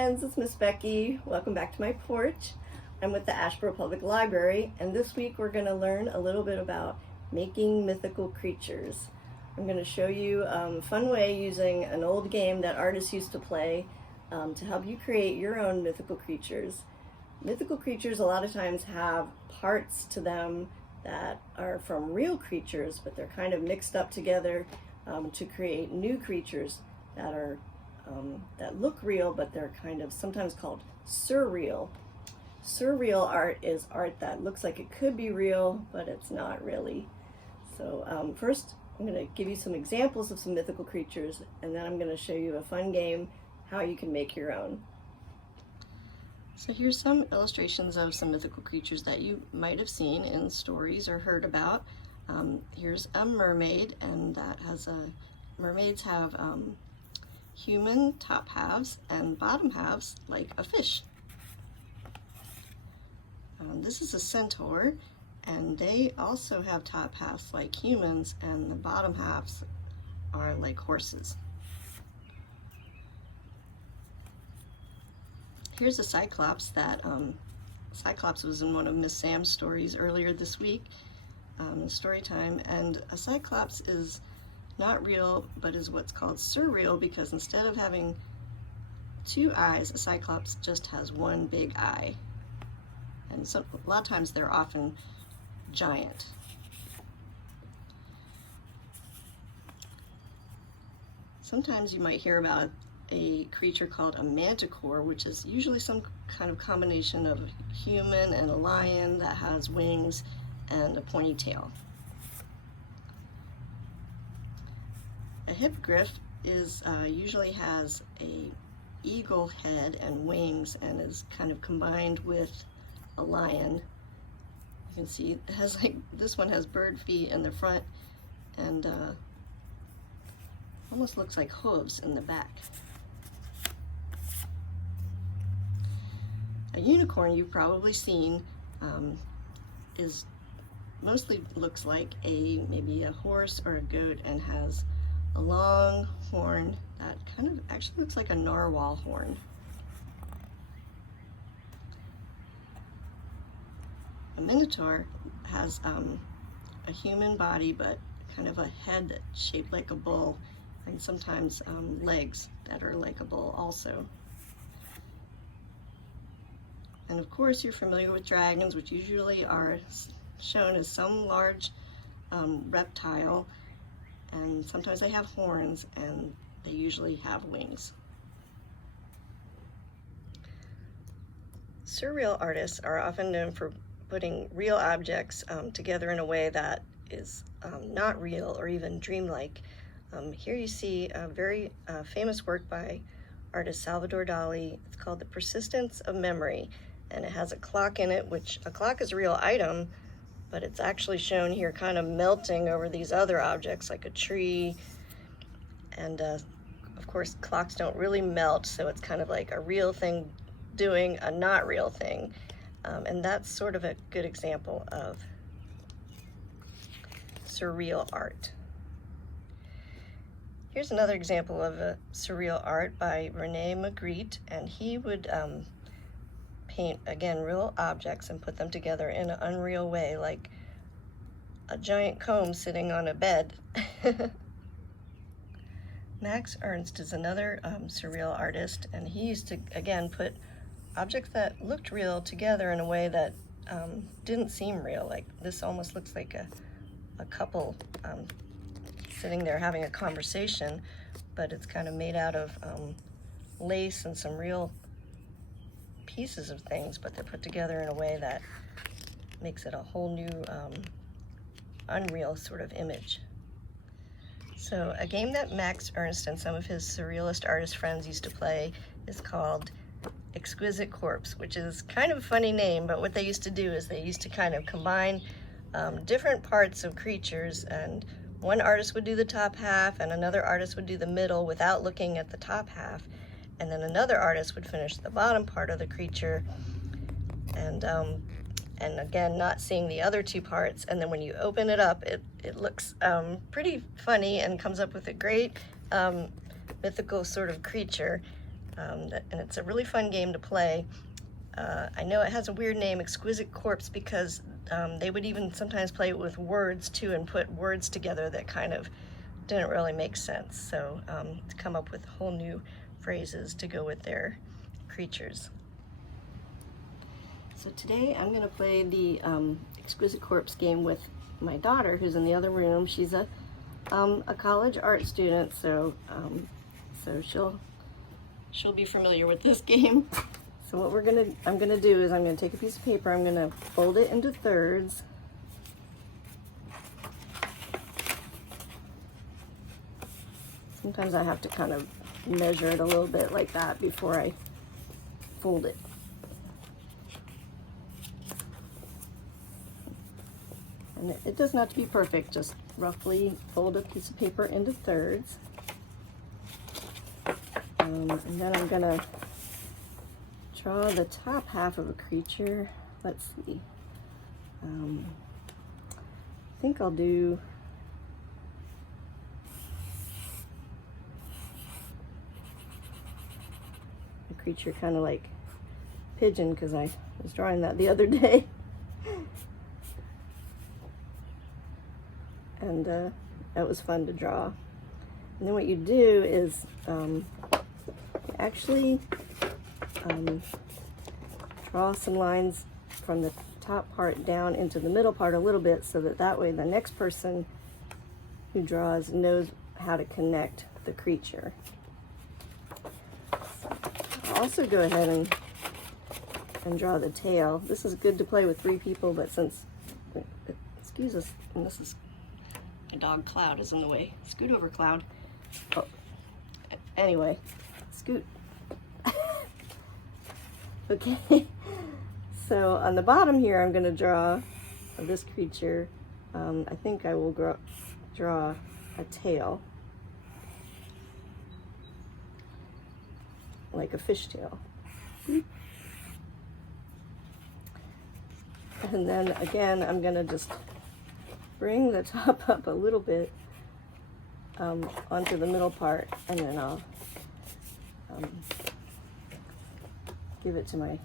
friends, it's Miss Becky. Welcome back to my porch. I'm with the Asheboro Public Library, and this week we're going to learn a little bit about making mythical creatures. I'm going to show you a fun way using an old game that artists used to play to help you create your own mythical creatures. Mythical creatures a lot of times have parts to them that are from real creatures, but they're kind of mixed up together to create new creatures that are that look real, but they're kind of sometimes called surreal. Surreal art is art that looks like it could be real, but it's not really. So first, I'm going to give you some examples of some mythical creatures, and then I'm going to show you a fun game how you can make your own. So here's some illustrations of some mythical creatures that you might have seen in stories or heard about. Here's a mermaid, and that has mermaids have human top halves and bottom halves like a fish. This is a centaur, and they also have top halves like humans, and the bottom halves are like horses. Here's a cyclops that Cyclops was in one of Miss Sam's stories earlier this week in story time, and a cyclops is not real, but is what's called surreal, because instead of having two eyes, a cyclops just has one big eye. And so a lot of times they're often giant. Sometimes you might hear about a creature called a manticore, which is usually some kind of combination of a human and a lion that has wings and a pointy tail. A hippogriff is usually has a eagle head and wings, and is kind of combined with a lion. You can see it has this one has bird feet in the front and almost looks like hooves in the back. A unicorn you've probably seen is mostly looks like maybe a horse or a goat, and has a long horn that kind of actually looks like a narwhal horn. A minotaur has a human body, but kind of a head that's shaped like a bull, and sometimes legs that are like a bull also. And of course you're familiar with dragons, which usually are shown as some large reptile, and sometimes they have horns, and they usually have wings. Surreal artists are often known for putting real objects together in a way that is not real or even dreamlike. Here you see a very famous work by artist Salvador Dali. It's called The Persistence of Memory, and it has a clock in it, which a clock is a real item, but it's actually shown here kind of melting over these other objects like a tree. And of course clocks don't really melt, so it's kind of like a real thing doing a not real thing. And that's sort of a good example of surreal art. Here's another example of a surreal art by Rene Magritte, and he would paint, again, real objects and put them together in an unreal way, like a giant comb sitting on a bed. Max Ernst is another surreal artist, and he used to, again, put objects that looked real together in a way that didn't seem real. Like this almost looks like a couple sitting there having a conversation, but it's kind of made out of lace and some real pieces of things, but they're put together in a way that makes it a whole new unreal sort of image. So a game that Max Ernst and some of his surrealist artist friends used to play is called Exquisite Corpse, which is kind of a funny name, but what they used to do is they used to kind of combine different parts of creatures, and one artist would do the top half and another artist would do the middle without looking at the top half, and then another artist would finish the bottom part of the creature, and again not seeing the other two parts, and then when you open it up it looks pretty funny and comes up with a great mythical sort of creature. and it's a really fun game to play. I know it has a weird name, Exquisite Corpse, because they would even sometimes play it with words too and put words together that kind of didn't really make sense. So to come up with whole new phrases to go with their creatures. So today I'm going to play the Exquisite Corpse game with my daughter, who's in the other room. She's a college art student, so she'll be familiar with this game. So what I'm gonna do is I'm gonna take a piece of paper, I'm gonna fold it into thirds. Sometimes I have to kind of measure it a little bit like that before I fold it. And it does not have to be perfect, just roughly fold a piece of paper into thirds. And then I'm gonna draw the top half of a creature. Let's see. I think I'll do a creature kind of like pigeon, because I was drawing that the other day. And that was fun to draw. And then what you do is you actually draw some lines from the top part down into the middle part a little bit, so that way the next person who draws knows how to connect the creature. So I'll also go ahead and draw the tail. This is good to play with 3 people, but since, excuse us, and this is, my dog Cloud is in the way. Scoot over, Cloud. Oh, anyway, scoot. Okay, so on the bottom here, I'm going to draw this creature. I think I will draw a tail, like a fishtail. And then again, I'm going to just bring the top up a little bit onto the middle part, and then I'll give it to my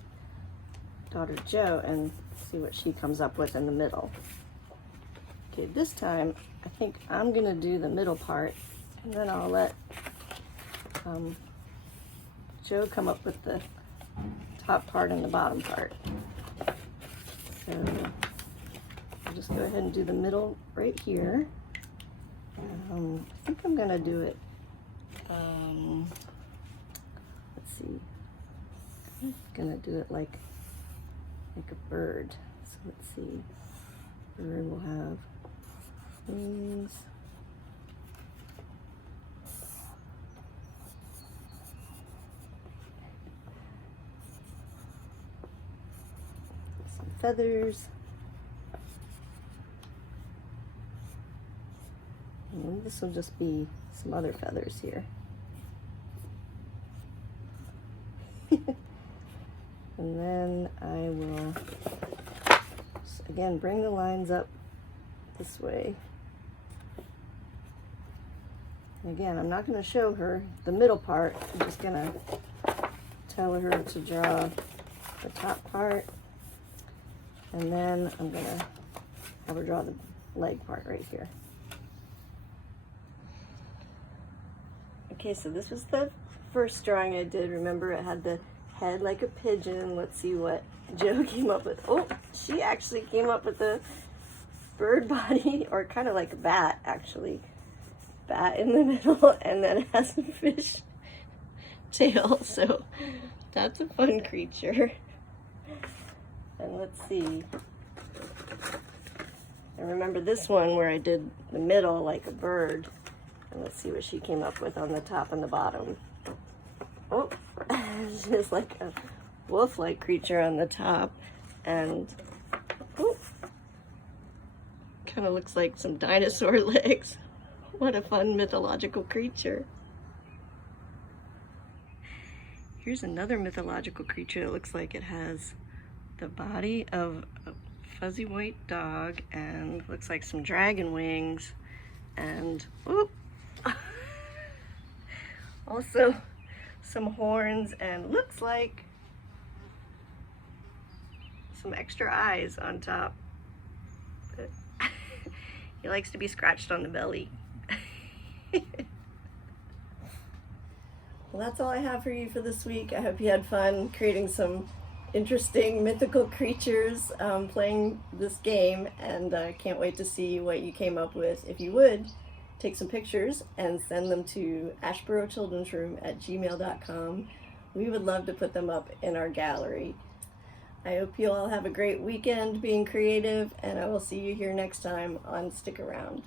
daughter Jo and see what she comes up with in the middle. Okay, this time I think I'm gonna do the middle part, and then I'll let Jo come up with the top part and the bottom part. So I'll just go ahead and do the middle right here. I think I'm gonna do it, let's see, I'm gonna do it like a bird. So let's see, bird will have wings. Some feathers. And this will just be some other feathers here. And then I will, again, bring the lines up this way. And again, I'm not going to show her the middle part. I'm just going to tell her to draw the top part. And then I'm going to have her draw the leg part right here. Okay, so this was the first drawing I did. Remember, it had the head like a pigeon. Let's see what Jo came up with. Oh, she actually came up with a bird body, or kind of like a bat, actually. Bat in the middle, and then it has a fish tail, so that's a fun creature. And let's see. And remember this one where I did the middle like a bird. And let's see what she came up with on the top and the bottom. Oh, it's just like a wolf-like creature on the top. And, oh, kind of looks like some dinosaur legs. What a fun mythological creature. Here's another mythological creature. It looks like it has the body of a fuzzy white dog and looks like some dragon wings. And, whoop. Also some horns and looks like some extra eyes on top. But he likes to be scratched on the belly. Well, that's all I have for you for this week. I hope you had fun creating some interesting mythical creatures playing this game, and can't wait to see what you came up with. If you would, take some pictures and send them to ashboroughchildrensroom@gmail.com. We would love to put them up in our gallery. I hope you all have a great weekend being creative, and I will see you here next time on Stick Around.